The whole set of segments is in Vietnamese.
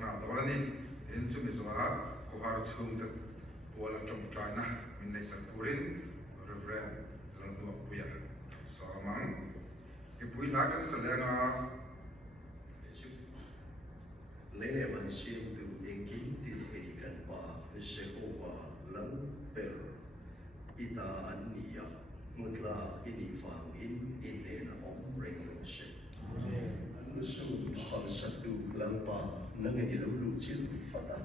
na đó ni đến chung bây giờ có hai chung được bộ làm trong trái na mình lấy sang purin reverend làm đồ bùi so mang cái bùi lá cái sợi nga lấy này vẫn siêu từ những kín thì thấy gần và sẽ có và lẫn bền ita anh nia một là in phẳng in nền ông rèn sẽ anh sưu hoàn sát từ lăng ba nâng cái lâu lũ chiến phát ta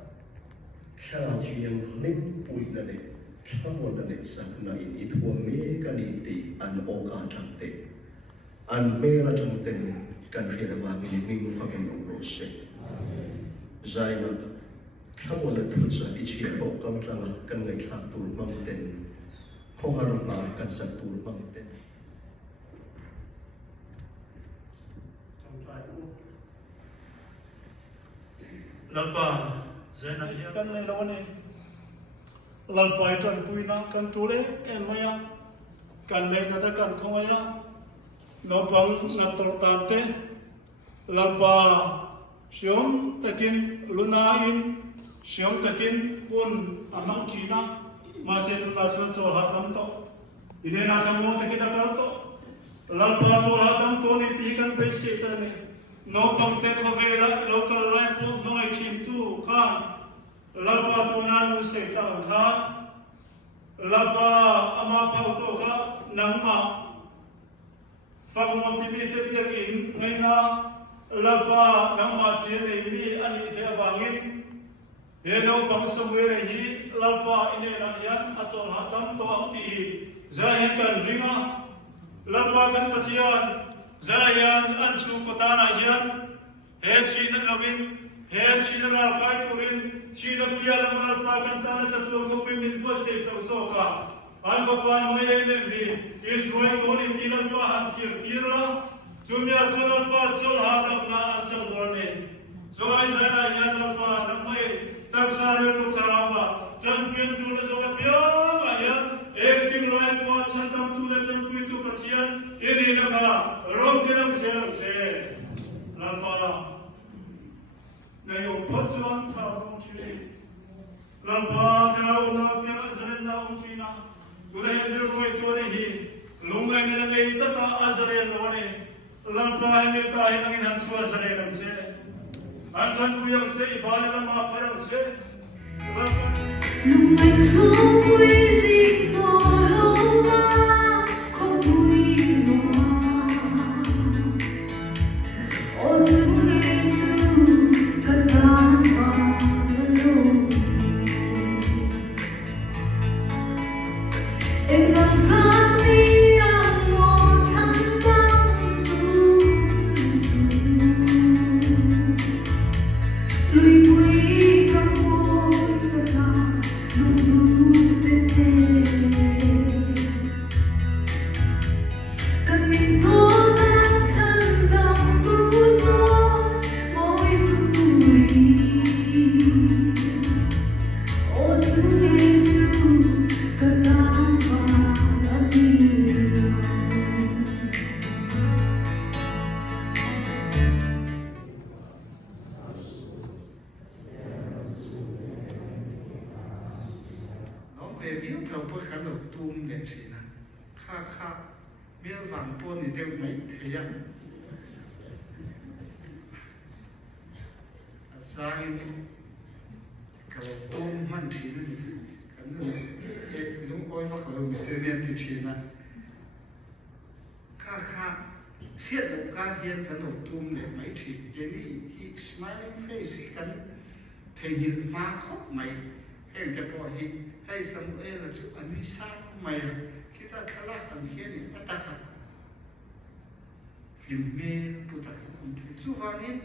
sao thiên lên bụi này sao một này sắc này ít thua mê cái này thì anh ô cả trăng tệ anh mê là trăng tệ cần phải là vàng cái mình phải cái nông độ sẽ giải nó sao một lần thua sẽ ít chuyện bộ công rằng cần người khác tụi mang tên không hay là cần sát tụi mang tên lalpa zena hian kan le lo ne lalpai tan puina kan tule en maya kan le na ta kan khomaya no pang na tor tan te lalpa siom takin luna in siom takin pun amang china ma se tu ta chol ha kan to ine na kan mo takin ta kar to lalpa chol ha kan to ni ti kan pe se ta ne no tong te ko vela local line po no ai team tu kan lalpa tu na nu se ta kan lalpa ama pa to ka nang ma fa mo ti mi te te in ngai na lalpa nang ma che le mi ani he wangin he no pang samwe le hi lalpa ine na yan asol ha tam to ang ti zahin kan ringa lalpa kan pasian Zarayan anchu kotana hian he china lovin he china ral kai turin china piala mal pa kan ta na chatul ko pin min po se so ka an ko pan mo ye men bi Israel ko ni tilan pa han tirla chumya chulal pa chul ha dam na an cham dor ne so ai zara hian na pa na mai tak sare lu kharawa chan pin chul so ka pya ma hian ek din loi po chan tam tu le chan pi tu pachian ini naka rom dinam se lalpa na yo potsuan tha rong chiri lalpa kana na pya azren na ong china kula hen ru roi to re hi lungai ne ngai ta ta azren no ne lalpa ne ta hi ngai han su azren ram se an chan puyang se ibale la ma parang se lalpa lungai chu pui zi to lo na về viếng thầu bữa khán đầu tuôn để chỉ là kha miếng vàng buôn thì đều mấy thời gian sang cầu tuôn man chỉ là cái cái lúc oi phát lâu mấy thời gian thì chỉ là kha hiện được ca hiện khán đầu tuôn để mấy thì cái này he smiling face he cần thể hiện má khóc mày hay cái bộ hi hay Samuel là chụp anh đi sang mày khi ta khá là thằng kia thì ta khá hiểm mê bù ta khá không thể chú vào nên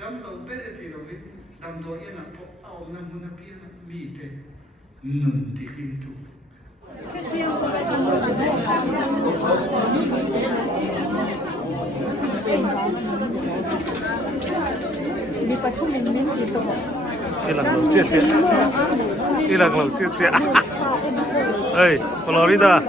đâm đầu bê thì đâu biết đâm đầu yên là bộ áo nằm muốn bia mì thế nằm thì hiểm tuมีปลาทุ่มเป็นนิ่มกี่ตัว cái lần đầu tiên sẽ cái lần đầu tiên sẽ ơi Florida